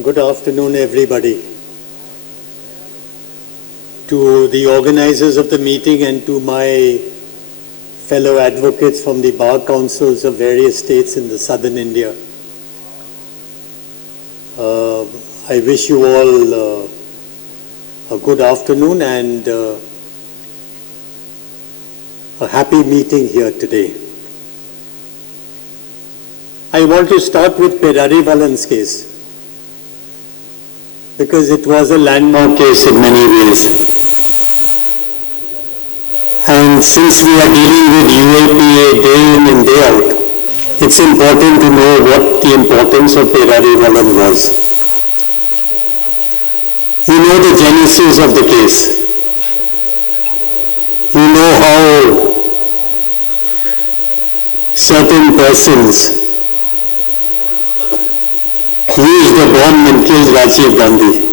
Good afternoon, everybody. To the organizers of the meeting and to my fellow advocates from the bar councils of various states in the southern India, I wish you all a good afternoon and a happy meeting here today. I want to start with perarivalan's case, because it was a landmark case in many ways. And since we are dealing with UAPA day in and day out, it's important to know what the importance of perarivalan was. You know the genesis of the case. You know how certain persons used a bomb and killed Rajiv Gandhi.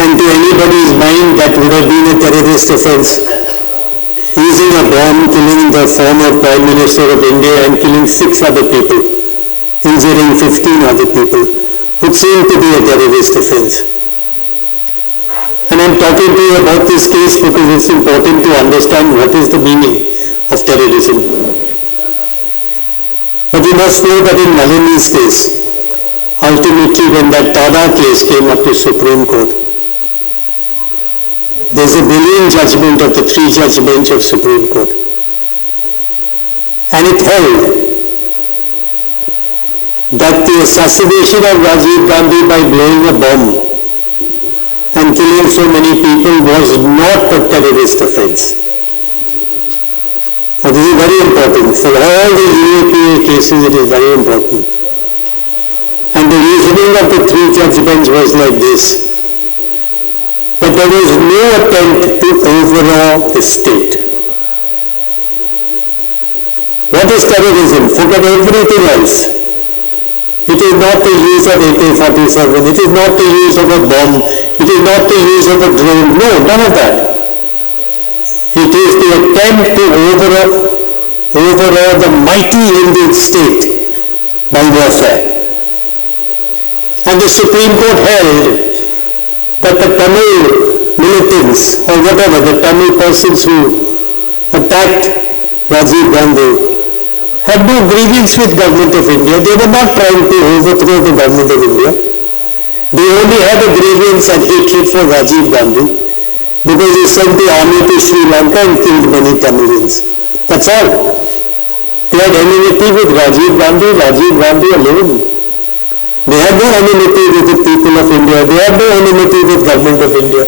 And to anybody's mind, that would have been a terrorist offense. Using a bomb, killing the former Prime Minister of India and killing 6 other people, injuring 15 other people, would seem to be a terrorist offense. And I'm talking to you about this case because it's important to understand what is the meaning of terrorism. But you must know that in Nalini's case, ultimately, when that Tada case came up to Supreme Court, there's a brilliant judgment of the 3-judge bench of Supreme Court. And it held that the assassination of Rajiv Gandhi by blowing a bomb and killing so many people was not a terrorist offense. Now, this is very important. For all the UAPA cases, it is very important. And the reasoning of the 3-judge bench was like this, that there was no attempt to overawe the state. What is terrorism? Forget everything else. It is not the use of AK-47, it is not the use of a bomb, it is not the use of a drone, no, none of that. It is the attempt to overawe the mighty Indian state by warfare. And the Supreme Court held that the Tamil militants, or whatever, the Tamil persons who attacked Rajiv Gandhi, had no grievance with Government of India. They were not trying to overthrow the Government of India. They only had a grievance and hatred for Rajiv Gandhi because he sent the army to Sri Lanka and killed many Tamilians. That's all. They had enmity with Rajiv Gandhi alone. They had no enmity with the people of India. They had no enmity with Government of India.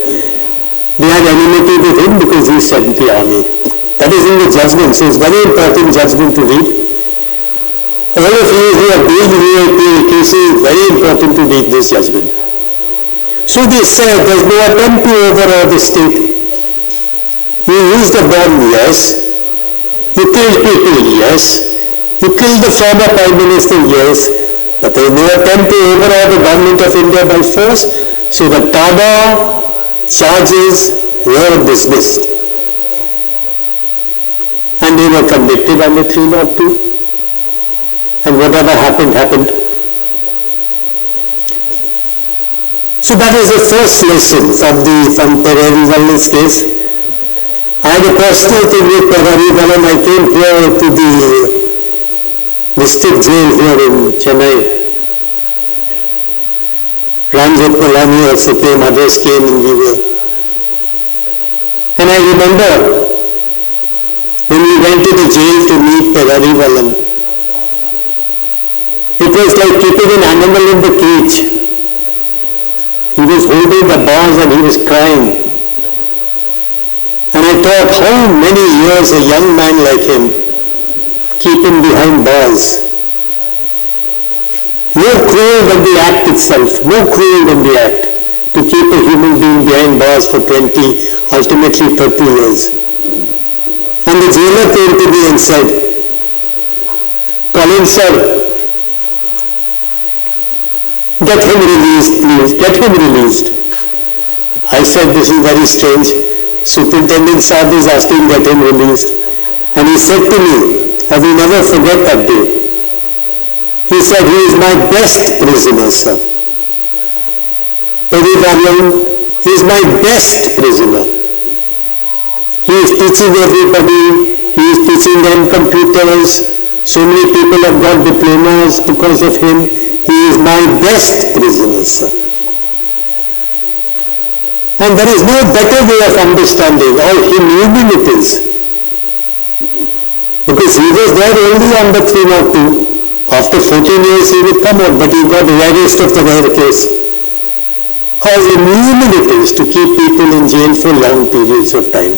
They had enmity with him because he sent the army. That is in the judgment. So it's very important judgment to read. All of you who are doing UAPA cases, very important to read this judgment. So they said there's no attempt to overawe the state. You used a bomb, yes. You killed people, yes. You killed the former Prime Minister, yes. But there is no attempt to overawe the Government of India by force, so the Tada charges were dismissed. And they were convicted under 302. And whatever happened, happened. So that is the first lesson from perarivalan's case. I had a personal thing with perarivalan. I came here to the district jail here in Chennai. Ramjit Malani also came, others came, and we were. And I remember when we went to the jail to meet perarivalan, it was like keeping an animal in the cage. He was holding the bars and he was crying. And I thought, how many years a young man like him keep him behind bars? More cruel than the act itself, more cruel than the act, to keep a human being behind bars for 20, ultimately 30 years. And the jailer came to me and said, Colin sir, get him released, please, get him released. I said, this is very strange. Superintendent Saab is asking get him released. And he said to me, I will never forget that day. He said, he is my best prisoner, sir. perarivalan is my best prisoner. He is teaching everybody, he is teaching them computers, so many people have got diplomas because of him. He is my best prisoner, sir. And there is no better way of understanding how inhuman it is. Because he was there only under 302. After 14 years he would come out, but he got rarest of the rare case. How inhuman it is to keep people in jail for long periods of time.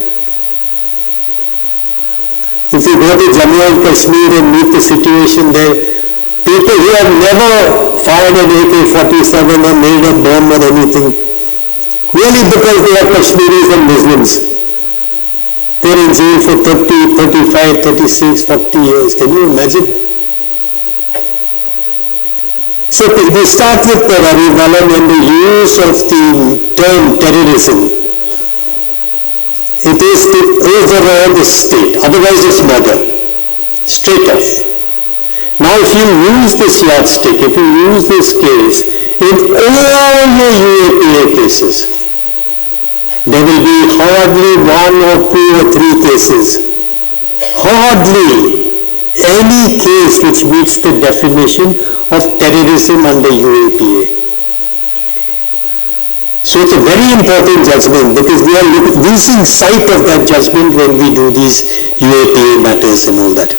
If you go to Jammu and Kashmir and meet the situation there, people who have never fired an AK-47 or made a bomb or anything, really because they are Kashmiris and Muslims, they are in jail for 30, 35, 36, 40 years. Can you imagine? So we start with perarivalan and the use of the term terrorism. It is to override the state, otherwise it's murder, straight off. Now if you use this yardstick, if you use this case, in all your UAPA cases, there will be hardly 1 or 2 or 3 cases, hardly any case which meets the definition of terrorism under UAPA. So it's a very important judgment because we are losing sight of that judgment when we do these UAPA matters and all that.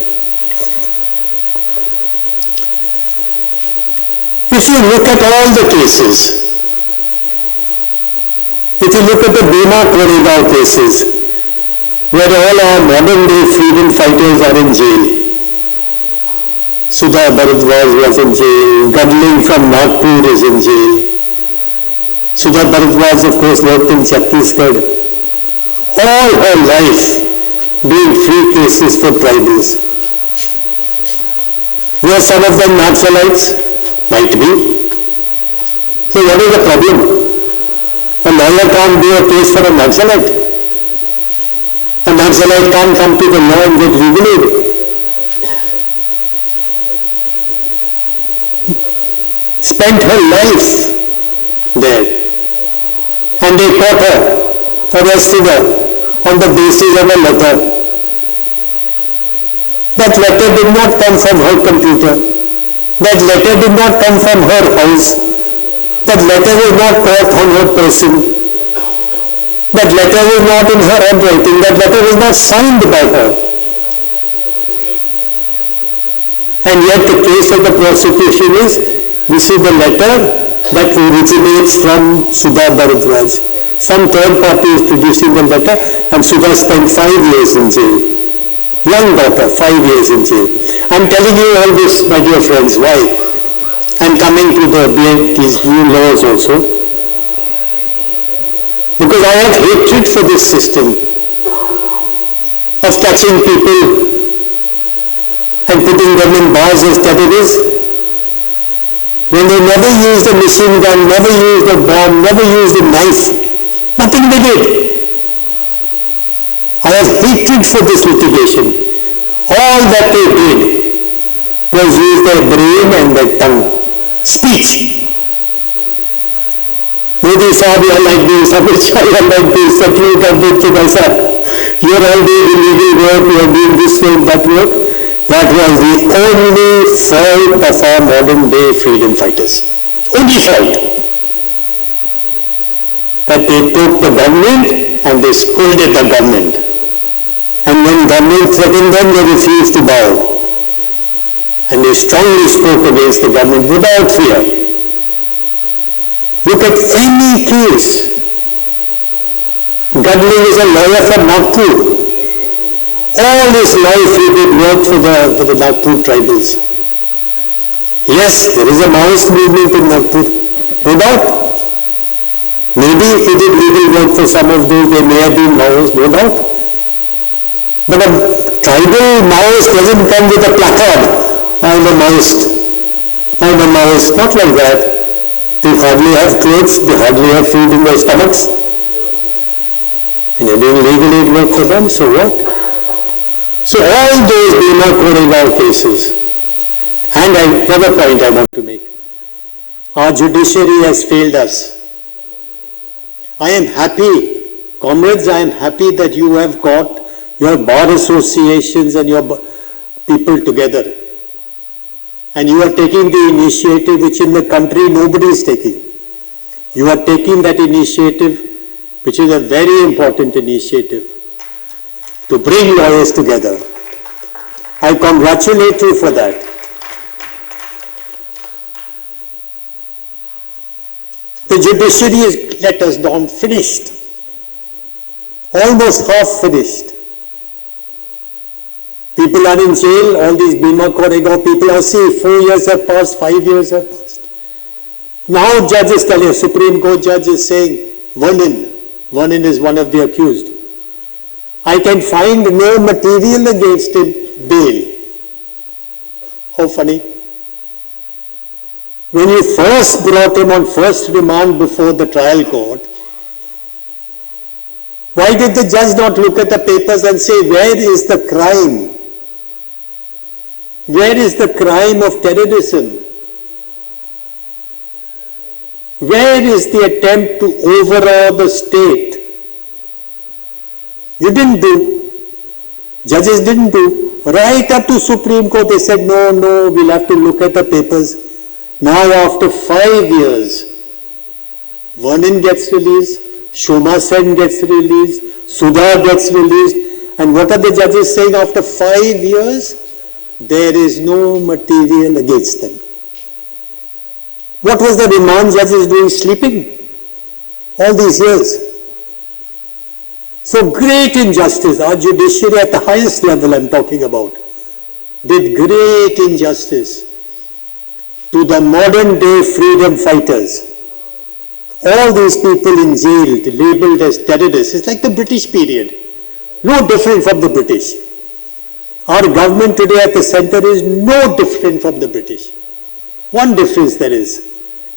If you look at all the cases, if you look at the Vinavu cases, where all our modern day freedom fighters are in jail, Sudha Bharadwaj was in jail, Gadling from Nagpur is in jail. Sudha Bharadwaj, of course, worked in Chhattisgarh. All her life doing free cases for tribals. Were some of them Naxalites? Might be. So what is the problem? A lawyer can't do a case for a Naxalite. A Naxalite can't come to the law and get legal aid. Spent her life there. And they caught her, arrested her, on the basis of a letter. That letter did not come from her computer. That letter did not come from her house. That letter was not caught on her person. That letter was not in her handwriting. That letter was not signed by her. And yet the case of the prosecution is, this is the letter that originates from Sudha Bharadwaj. Some third party is producing the letter and Sudha spent 5 years in jail. Young daughter, 5 years in jail. I'm telling you all this, my dear friends, why? I'm coming to these new laws also. Because I have hatred for this system of catching people and putting them in bars as terrorists. When they never used a machine gun, never used a bomb, never used a knife, nothing they did. I have hatred for this litigation. All that they did was use their brain and their tongue. Speech. Modi Sahab, you are like this, Amit Shah, you are like this, Satru Kabir Chidasa. You are all doing illegal work, you are doing this work, that work. That was the only fault of our modern day freedom fighters. Only fault. That they took the government and they scolded the government. And when government threatened them, they refused to bow. And they strongly spoke against the government without fear. Look at any case. Gadling is a lawyer from Nagpur. All his life he did work for the Nagpur tribals. Yes, there is a Maoist movement in Nagpur, no doubt. Maybe he did legal work for some of those, they may have been Maoists, no doubt. But a tribal Maoist doesn't come with a placard, I am a Maoist. I am a Maoist, not like that. They hardly have clothes, they hardly have food in their stomachs. And you're doing legal aid work for them, so what? So all those Vinavu cases, and another point I want to make, our judiciary has failed us. I am happy, comrades, I am happy that you have got your bar associations and your people together. And you are taking the initiative which in the country nobody is taking. You are taking that initiative, which is a very important initiative, to bring lawyers together. I congratulate you for that. The judiciary is, let us down, finished. Almost half finished. People are in jail, all these Bhima Koregaon people are, see, 4 years have passed, 5 years have passed. Now judge is telling, Supreme Court judge is saying, Vernon is one of the accused. I can find no material against him, bail. How funny. When you first brought him on first remand before the trial court, why did the judge not look at the papers and say, where is the crime? Where is the crime of terrorism? Where is the attempt to overawe the state? You didn't do. Judges didn't do. Right up to Supreme Court, they said, no, we'll have to look at the papers. Now after 5 years, Vernon gets released, Shoma Sen gets released, Sudha gets released, and what are the judges saying after 5 years? There is no material against them. What was the remand judges doing? Sleeping all these years. So great injustice. Our judiciary at the highest level I'm talking about did great injustice to the modern day freedom fighters. All these people in jail labeled as terrorists. It's like the British period. No different from the British. Our government today at the center is no different from the British. One difference there is,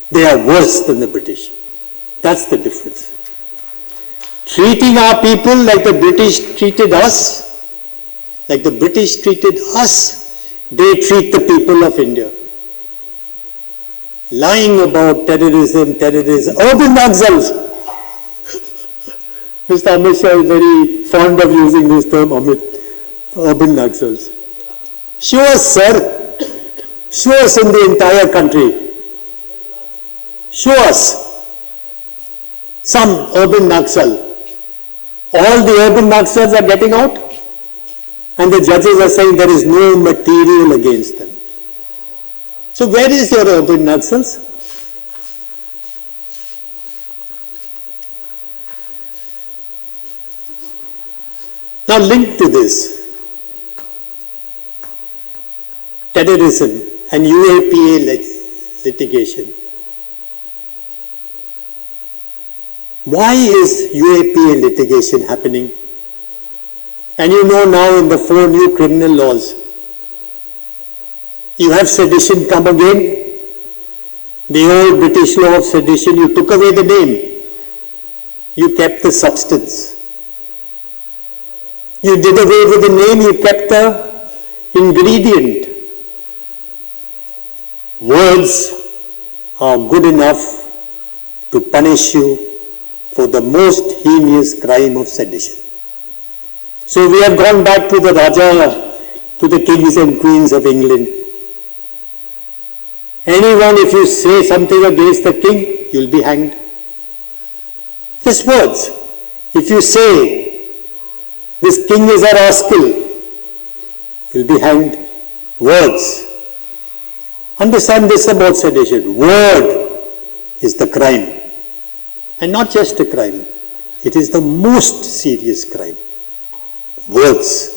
they are worse than the British. That's the difference. Treating our people like the British treated us, they treat the people of India. Lying about terrorism, urban Gonsalves. Mr. Amit Shah is very fond of using this term, urban Gonsalves. Show us, sir. Show us in the entire country. Show us some urban Naxal. All the urban Naxals are getting out, and the judges are saying there is no material against them. So where is your urban Naxals? Now linked to this, terrorism and UAPA litigation. Why is UAPA litigation happening? And you know now in the 4 new criminal laws, you have sedition come again. The old British law of sedition, you took away the name. You kept the substance. You did away with the name, you kept the ingredient. Words are good enough to punish you for the most heinous crime of sedition. So we have gone back to the Raja, to the kings and queens of England. Anyone, if you say something against the king, you'll be hanged. Just words. If you say, this king is a rascal, you'll be hanged. Words. Understand this about sedition. Word is the crime. And not just a crime, it is the most serious crime. Words.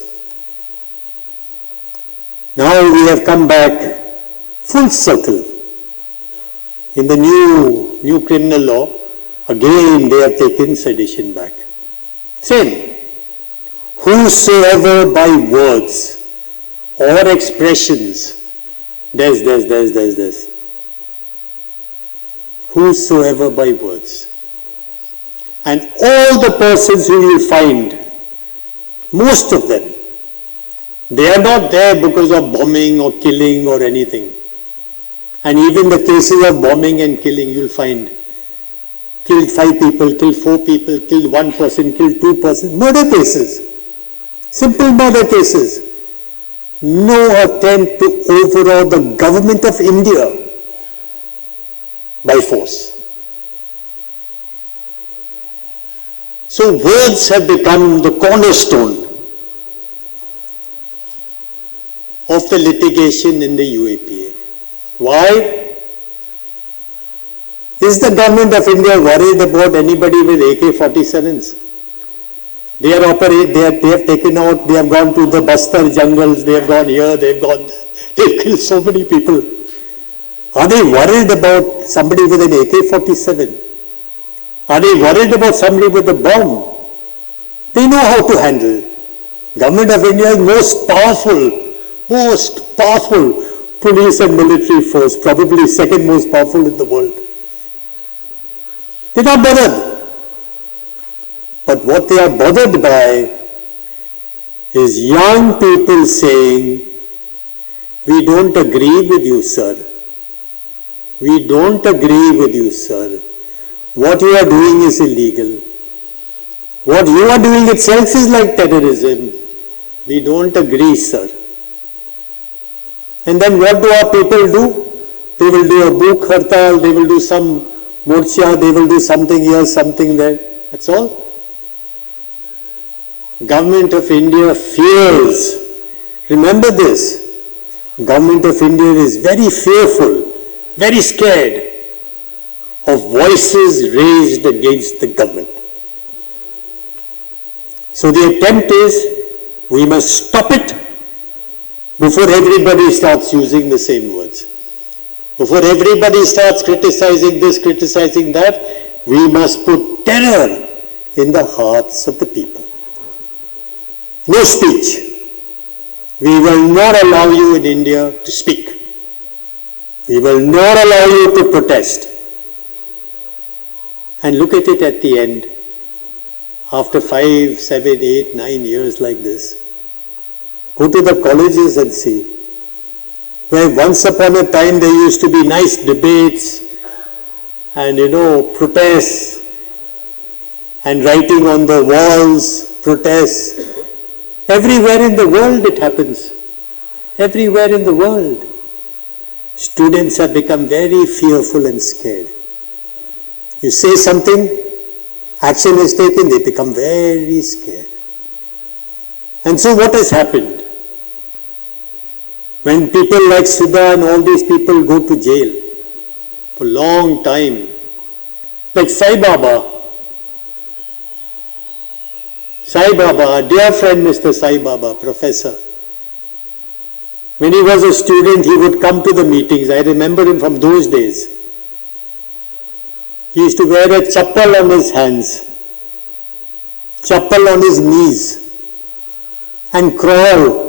Now we have come back full circle. In the new criminal law, again they have taken sedition back. Same. Whosoever by words or expressions, whosoever by words. And all the persons who you find, most of them, they are not there because of bombing or killing or anything. And even the cases of bombing and killing, you'll find killed 5 people, killed 4 people, killed 1 person, killed 2 persons, murder cases, simple murder cases. No attempt to overthrow the government of India by force. So words have become the cornerstone of the litigation in the UAPA. Why? Is the government of India worried about anybody with AK-47s? They have taken out, they have gone to the Bastar jungles, they have gone here, they have gone there. They've killed so many people. Are they worried about somebody with an AK-47? Are they worried about somebody with a bomb? They know how to handle. Government of India is most powerful police and military force, probably second most powerful in the world. They're not bothered. But what they are bothered by is young people saying, we don't agree with you, sir. We don't agree with you, sir. What you are doing is illegal. What you are doing itself is like terrorism. We don't agree, sir. And then what do our people do? They will do a bhuk hartal, they will do some morcha, they will do something here, something there. That's all. Government of India fears. Remember this. Government of India is very fearful, very scared of voices raised against the government. So the attempt is, we must stop it before everybody starts using the same words. Before everybody starts criticizing this, criticizing that, we must put terror in the hearts of the people. No speech. We will not allow you in India to speak. We will not allow you to protest. And look at it at the end. After 5, 7, 8, 9 years like this, go to the colleges and see. Where once upon a time there used to be nice debates and, protests and writing on the walls, protests. Everywhere in the world it happens. Everywhere in the world. Students have become very fearful and scared. You say something, action is taken, they become very scared. And so what has happened? When people like Sudha and all these people go to jail for a long time, like Sai Baba, our dear friend Mr. Sai Baba, professor, when he was a student, he would come to the meetings. I remember him from those days. He used to wear a chappal on his hands, chappal on his knees, and crawl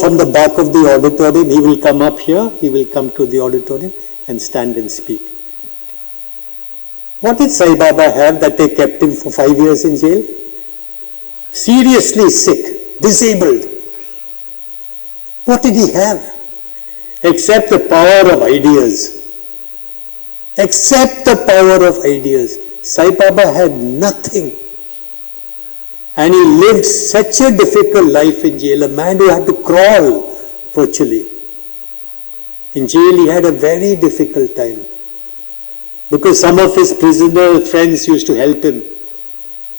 from the back of the auditorium. He will come up here, he will come to the auditorium and stand and speak. What did Sai Baba have that they kept him for 5 years in jail? Seriously sick, disabled. What did he have? Except the power of ideas. Except the power of ideas. Sai Baba had nothing. And he lived such a difficult life in jail, a man who had to crawl virtually. In jail he had a very difficult time. Because some of his prisoner friends used to help him.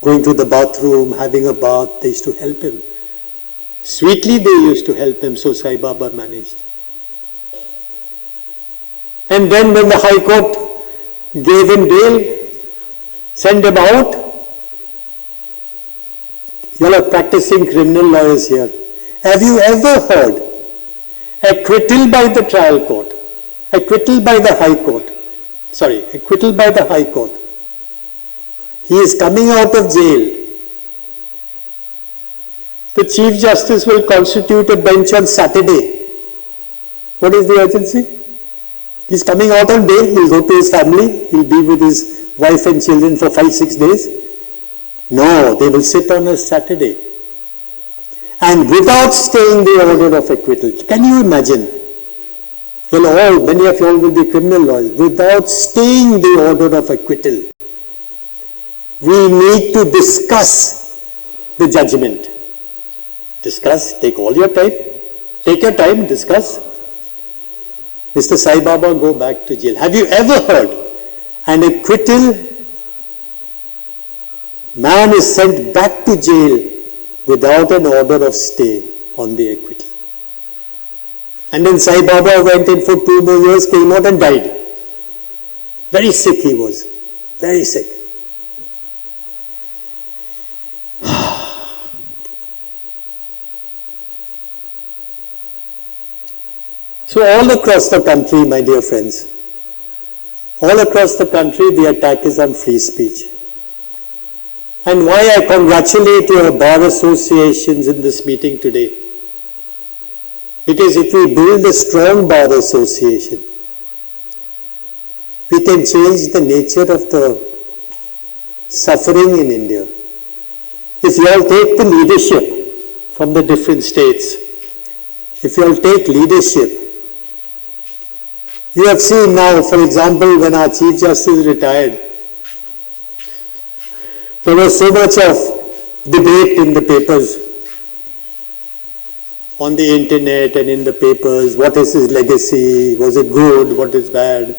Going to the bathroom, having a bath, they used to help him. Sweetly they used to help him, so Sai Baba managed. And then when the High Court gave him bail, sent him out, you all are practicing criminal lawyers here. Have you ever heard acquittal by the trial court, acquittal by the High Court? Sorry, acquittal by the High Court. He is coming out of jail. The Chief Justice will constitute a bench on Saturday. What is the urgency? He's coming out on bail, he'll go to his family, he'll be with his wife and children for 5-6 days. No, they will sit on a Saturday. And without staying the order of acquittal. Can you imagine? Many of you all will be criminal lawyers, without staying the order of acquittal. We need to discuss the judgment. Discuss, take all your time. Take your time, discuss. Mr. Sai Baba, go back to jail. Have you ever heard an acquittal? Man is sent back to jail without an order of stay on the acquittal. And then Sai Baba went in for 2 more years, came out and died. Very sick he was, very sick. So all across the country, my dear friends, all across the country the attack is on free speech. And why I congratulate your bar associations in this meeting today. Because if we build a strong bar association, we can change the nature of the suffering in India. If you all take the leadership from the different states, if you all take leadership, you have seen now, for example, when our Chief Justice retired, there was so much of debate in the papers, on the internet and in the papers. What is his legacy? Was it good? What is bad?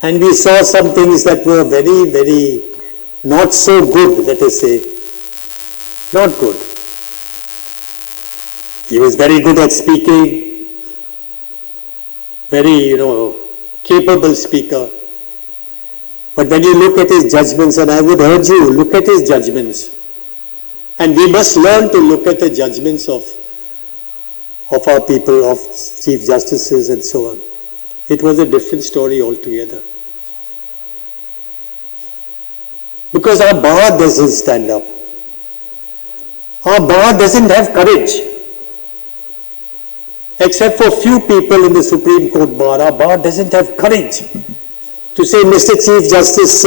And we saw some things that were very, very not so good, let us say. Not good. He was very good at speaking, very, capable speaker. But when you look at his judgments, and I would urge you, look at his judgments. And we must learn to look at the judgments of our people, of Chief Justices and so on. It was a different story altogether. Because our bar doesn't stand up. Our bar doesn't have courage. Except for few people in the Supreme Court bar, our bar doesn't have courage to say, Mr. Chief Justice,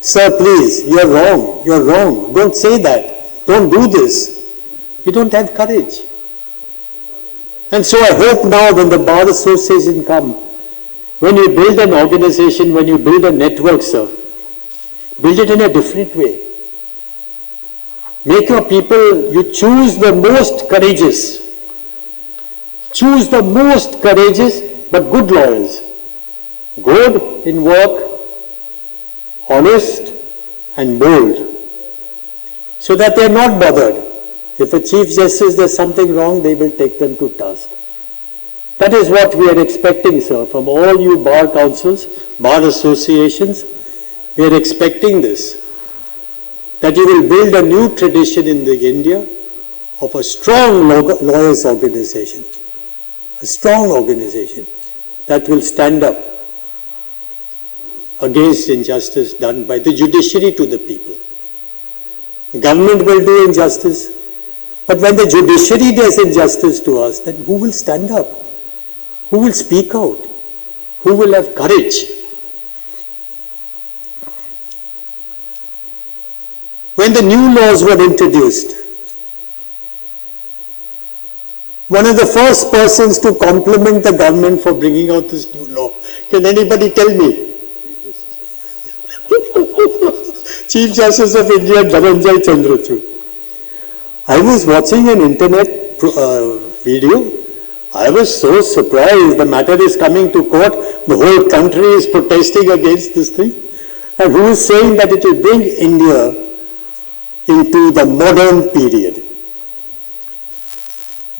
sir, please, you're wrong, don't say that, don't do this. We don't have courage. And so I hope now when the Bar Association come, when you build an organization, when you build a network, sir, build it in a different way. Make your people, you choose the most courageous. Choose the most courageous but good lawyers. Good in work, honest and bold. So that they are not bothered. If a Chief Justice does something wrong, they will take them to task. That is what we are expecting, sir, from all you bar councils, bar associations. We are expecting this. That you will build a new tradition in India of a strong lawyers organization. A strong organization that will stand up against injustice done by the judiciary to the people. Government will do injustice, but when the judiciary does injustice to us, then who will stand up? Who will speak out? Who will have courage? When the new laws were introduced, one of the first persons to compliment the government for bringing out this new law, can anybody tell me? Chief Justice of India, Dhananjay Chandrachud. I was watching an internet video. I was so surprised. The matter is coming to court. The whole country is protesting against this thing. And who is saying that it will bring India into the modern period?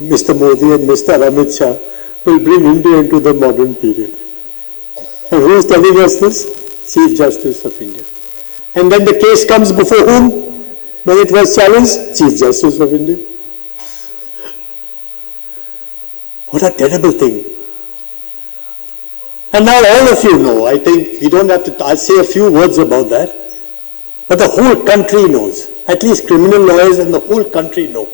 Mr. Modi and Mr. Amit Shah will bring India into the modern period. And who is telling us this? Chief Justice of India. And then the case comes before whom? When it was challenged? Chief Justice of India. What a terrible thing. And now all of you know, I think we don't have to, I'll say a few words about that, but the whole country knows, at least criminal lawyers in the whole country know,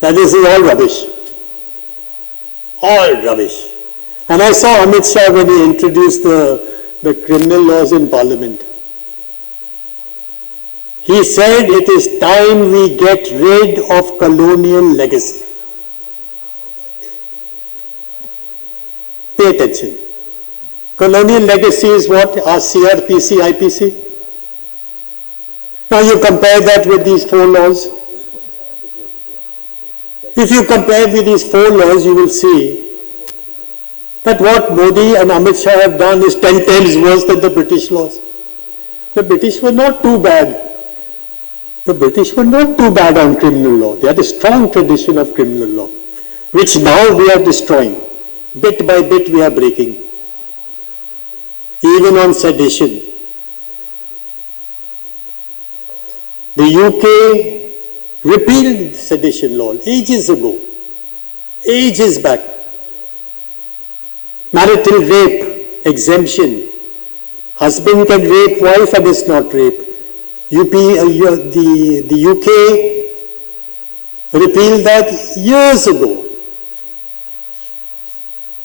that this is all rubbish. All rubbish. And I saw Amit Shah when he introduced the criminal laws in Parliament. He said it is time we get rid of colonial legacy. Pay attention. Colonial legacy is what? Our CRPC, IPC. Now you compare that with these 4 laws. If you compare with these 4 laws, you will see that what Modi and Amit Shah have done is 10 times worse than the British laws. The British were not too bad. The British were not too bad on criminal law. They had a strong tradition of criminal law, which now we are destroying. Bit by bit we are breaking. Even on sedition. The UK repealed sedition law ages ago, ages back. Marital rape exemption. Husband can rape wife and it's not rape. The UK repealed that years ago.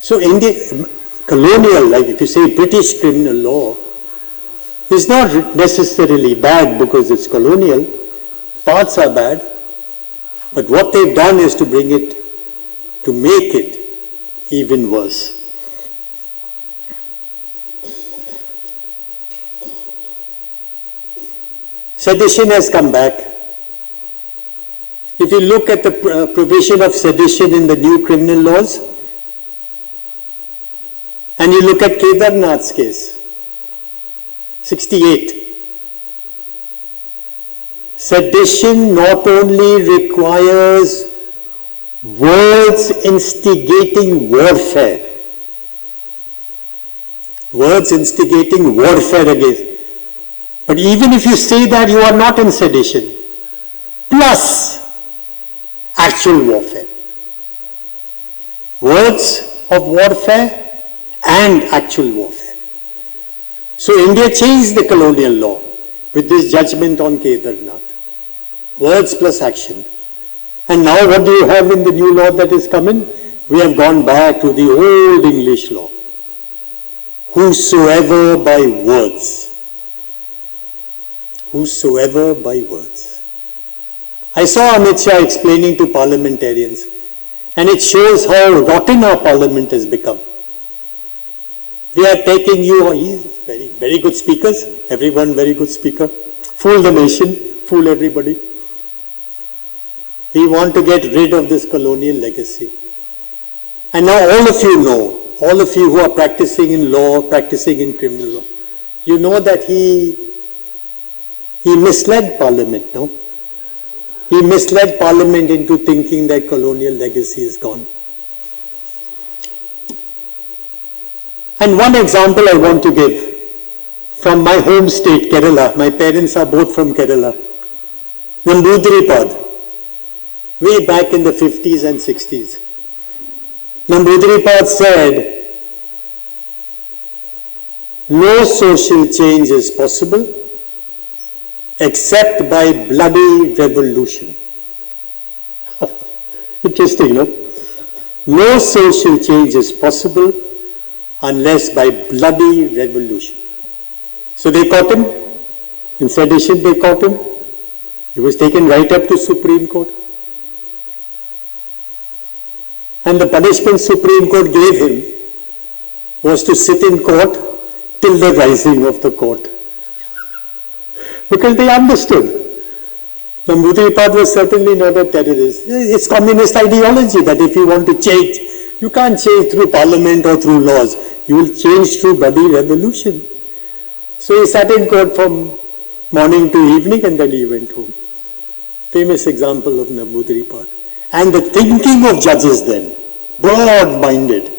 So India, colonial, like if you say British criminal law, is not necessarily bad because it's colonial. Parts are bad. But what they've done is to bring it, to make it even worse. Sedition has come back. If you look at the provision of sedition in the new criminal laws, and you look at Kedarnath's case, 68. Sedition not only requires words instigating warfare against, but even if you say that you are not in sedition, plus actual warfare. Words of warfare and actual warfare. So India changed the colonial law with this judgment on Kedarnath. Words plus action. And now what do you have in the new law that is coming? We have gone back to the old English law. Whosoever by words. Whosoever by words. I saw Amit Shah explaining to parliamentarians, and it shows how rotten our parliament has become. We are taking you, he's very, very good speakers, everyone very good speaker, fool the nation, fool everybody. We want to get rid of this colonial legacy. And now all of you know, all of you who are practicing in law, practicing in criminal law, you know that he misled Parliament, no? He misled Parliament into thinking that colonial legacy is gone. And one example I want to give from my home state, Kerala. My parents are both from Kerala. Namboodiripad, way back in the 50s and 60s. Namboodiripad said, no social change is possible except by bloody revolution. Interesting, no? No social change is possible unless by bloody revolution. So they caught him. In sedition they caught him. He was taken right up to Supreme Court. And the punishment Supreme Court gave him was to sit in court till the rising of the court. Because they understood. Namboodiripad was certainly not a terrorist. It's communist ideology that if you want to change, you can't change through parliament or through laws. You will change through bloody revolution. So he sat in court from morning to evening and then he went home. Famous example of Namboodiripad. And the thinking of judges then, broad-minded.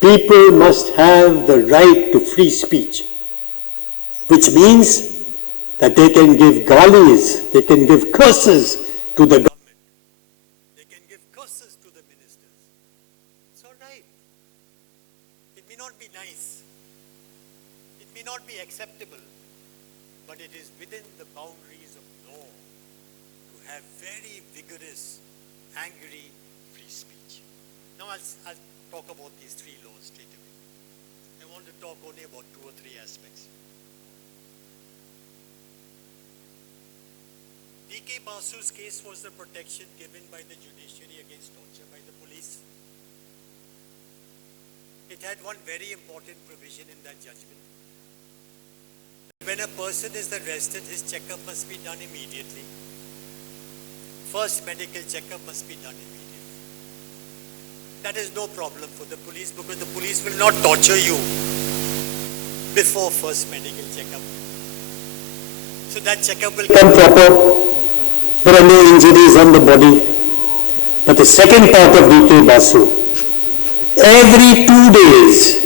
People must have the right to free speech, which means that they can give galis, they can give curses to the government, they can give curses to the ministers. It's all right. It may not be nice, it may not be acceptable, but it is within the boundaries of law to have very vigorous, angry, free speech. Now I'll talk about these 3 laws straight away. I want to talk only about 2 or 3 aspects. V.K. Basu's case was the protection given by the judiciary against torture by the police. It had one very important provision in that judgment. When a person is arrested, his checkup must be done immediately. First medical checkup must be done immediately. That is no problem for the police because the police will not torture you before first medical checkup. So that checkup will come proper. There are no injuries on the body. But the second part of V.K. Basu, every 2 days,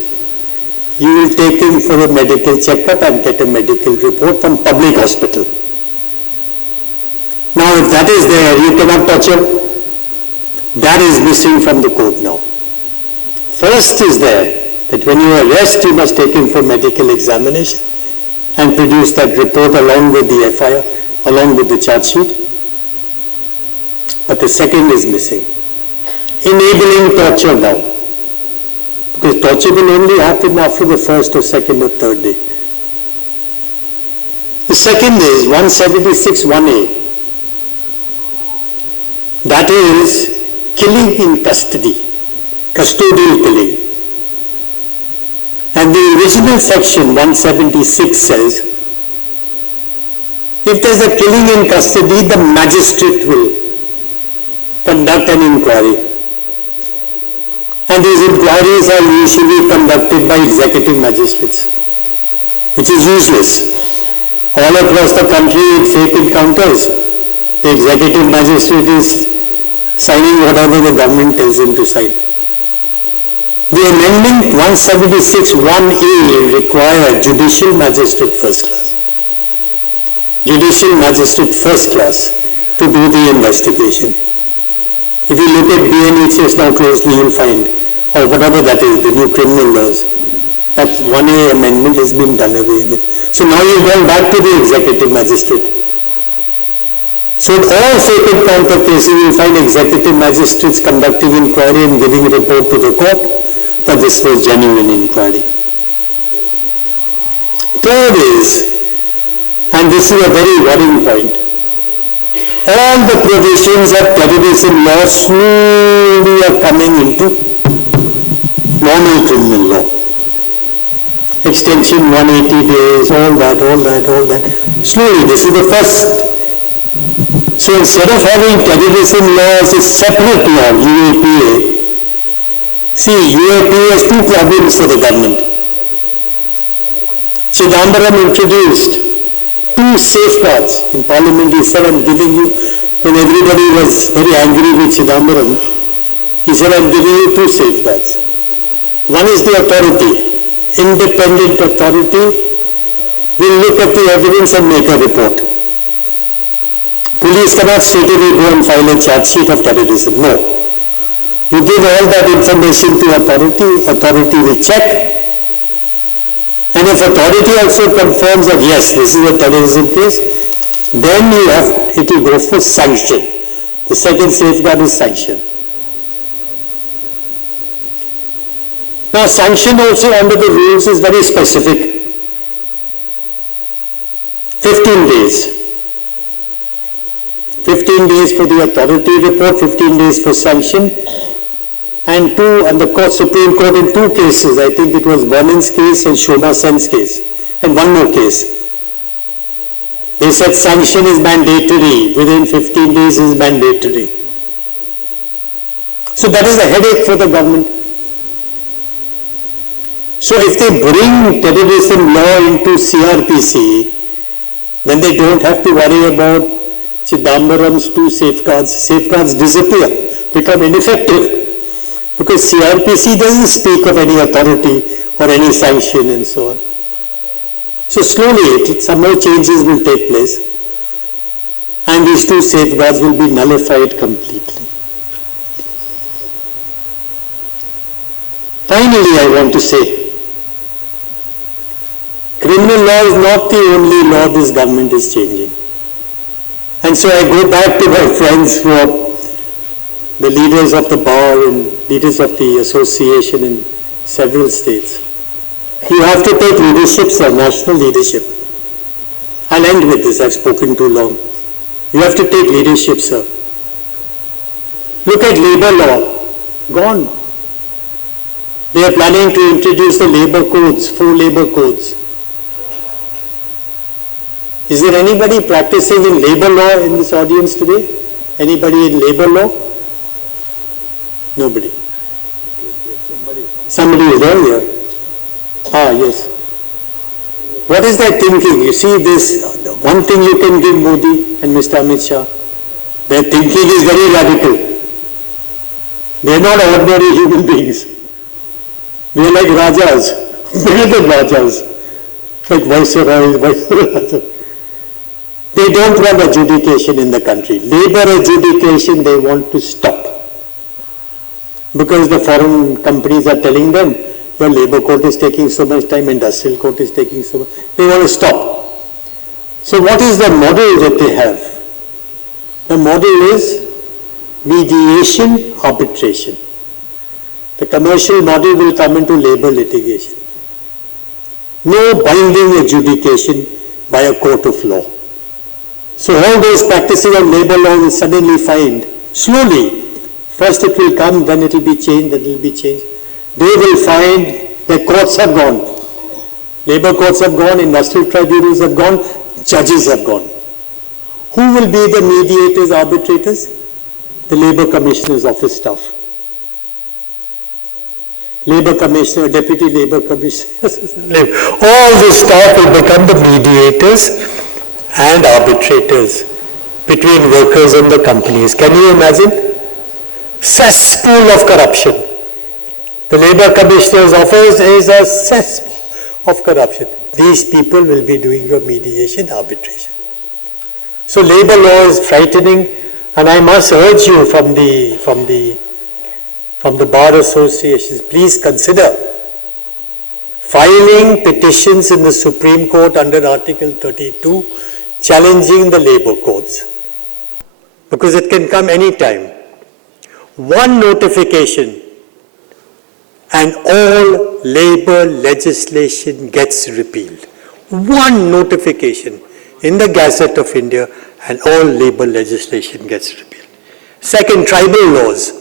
you will take him for a medical checkup and get a medical report from public hospital. Now if that is there, you cannot touch him. That is missing from the code now. First is there, that when you arrest, you must take him for medical examination and produce that report along with the FIR, along with the charge sheet. But the second is missing. Enabling torture now. Because torture will only happen after the first or second or third day. The second is 176(1)(a). That is killing in custody, custodial killing. And the original section 176 says, if there is a killing in custody, the magistrate will conduct an inquiry. And these inquiries are usually conducted by executive magistrates, which is useless. All across the country with fake encounters, the executive magistrate is signing whatever the government tells him to sign. The amendment 176(1)(a) required judicial magistrate first class. Judicial magistrate first class to do the investigation. If you look at BNHS now closely, you will find, or whatever that is, the new criminal laws, that 1A amendment has been done away with. So now you've gone back to the executive magistrate. So in all fake encounter cases, you will find executive magistrates conducting inquiry and giving a report to the court that this was genuine inquiry. Third is, and this is a very worrying point, all the provisions of terrorism law slowly are coming into normal criminal law. Extension 180 days, all that. Slowly, this is the first. So instead of having terrorism law as a separate law, UAPA, see, UAPA has two problems for the government. Chidambaram introduced two safeguards in Parliament. He said, I'm giving you, when everybody was very angry with Chidambaram, he said, I'm giving you two safeguards. One is the authority. Independent authority will look at the evidence and make a report. Police cannot straight away go and file a charge sheet of terrorism. No. You give all that information to authority will check. And if authority also confirms that yes, this is a terrorism case, then it will go for sanction. The second safeguard is sanction. Now sanction also under the rules is very specific. 15 days. 15 days for the authority report, 15 days for sanction. And the Supreme Court in two cases, I think it was Bonin's case and Shoma Sen's case, and one more case. They said sanction is mandatory, within 15 days is mandatory. So that is a headache for the government. So if they bring terrorism law into CRPC, then they don't have to worry about Chidambaram's two safeguards. Safeguards disappear, become ineffective. Because CRPC doesn't speak of any authority or any sanction and so on. So slowly, some more changes will take place. And these two safeguards will be nullified completely. Finally, I want to say, criminal law is not the only law this government is changing. And so I go back to my friends who are the leaders of the bar and leaders of the association in several states. You have to take leadership, sir, national leadership. I'll end with this, I've spoken too long. You have to take leadership, sir. Look at labor law. Gone. They are planning to introduce the labor codes, 4 labor codes. Is there anybody practicing in labor law in this audience today? Anybody in labor law? Nobody. Somebody is there here. Ah, yes. What is their thinking? You see this, one thing you can give Modi and Mr. Amit Shah, their thinking is very radical. They are not ordinary human beings. They are like Rajas, bigger than Rajas, like Viceroys. They don't want adjudication in the country. Labor adjudication they want to stop. Because the foreign companies are telling them, your labor court is taking so much time, industrial court is taking so much. They want to stop. So what is the model that they have? The model is mediation, arbitration. The commercial model will come into labor litigation. No binding adjudication by a court of law. So all those practicing of labor law will suddenly find, slowly, first it will come, then it will be changed, then it will be changed. They will find the courts have gone. Labor courts have gone, industrial tribunals have gone, judges have gone. Who will be the mediators, arbitrators? The Labor Commissioner's office staff. Labor Commissioner, Deputy Labor Commissioner, all this staff will become the mediators and arbitrators between workers and the companies. Can you imagine? Cesspool of corruption. The Labor Commissioner's office is a cesspool of corruption. These people will be doing your mediation, arbitration. So labor law is frightening, and I must urge you from the bar associations, please consider filing petitions in the Supreme Court under Article 32, challenging the labor codes, because it can come any time. One notification and all labor legislation gets repealed. One notification in the Gazette of India and all labor legislation gets repealed. Second, tribal laws.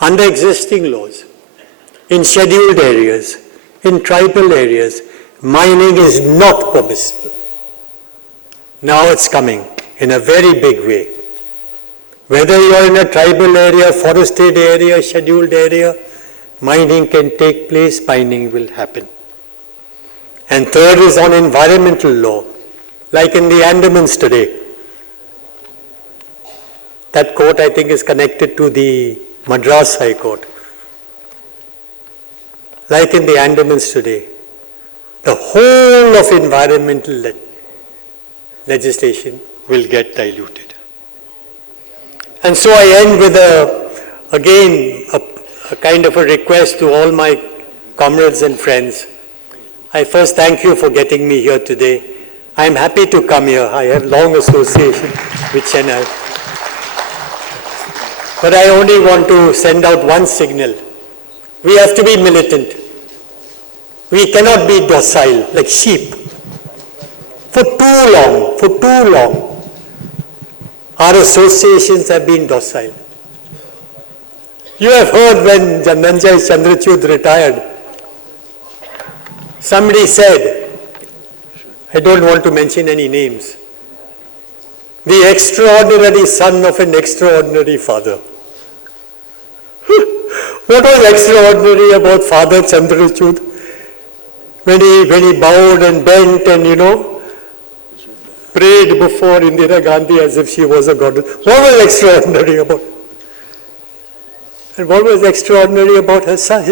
Under existing laws, in scheduled areas, in tribal areas, mining is not permissible. Now it's coming in a very big way. Whether you're in a tribal area, forested area, scheduled area, mining can take place, mining will happen. And third is on environmental law, like in the Andamans today. That court, I think, is connected to the Madras High Court. Like in the Andamans today, the whole of environmental legislation will get diluted. And so I end with a kind of a request to all my comrades and friends. I first thank you for getting me here today. I am happy to come here. I have long association with Chennai. But I only want to send out one signal. We have to be militant. We cannot be docile like sheep. For too long, our associations have been docile. You have heard when Dhananjay Chandrachud retired, somebody said, I don't want to mention any names, the extraordinary son of an extraordinary father. What was extraordinary about Father Chandrachud when he bowed and bent and, prayed before Indira Gandhi as if she was a goddess? What was extraordinary about? And what was extraordinary about his son?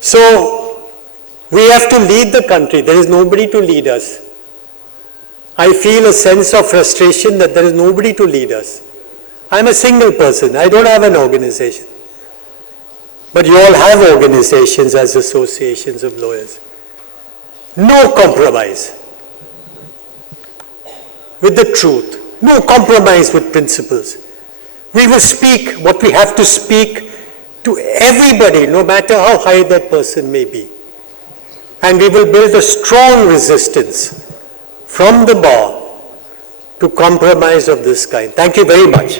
So, we have to lead the country. There is nobody to lead us. I feel a sense of frustration that there is nobody to lead us. I'm a single person. I don't have an organization. But you all have organizations as associations of lawyers. No compromise with the truth. No compromise with principles. We will speak what we have to speak to everybody, no matter how high that person may be. And we will build a strong resistance from the bar to compromise of this kind. Thank you very much.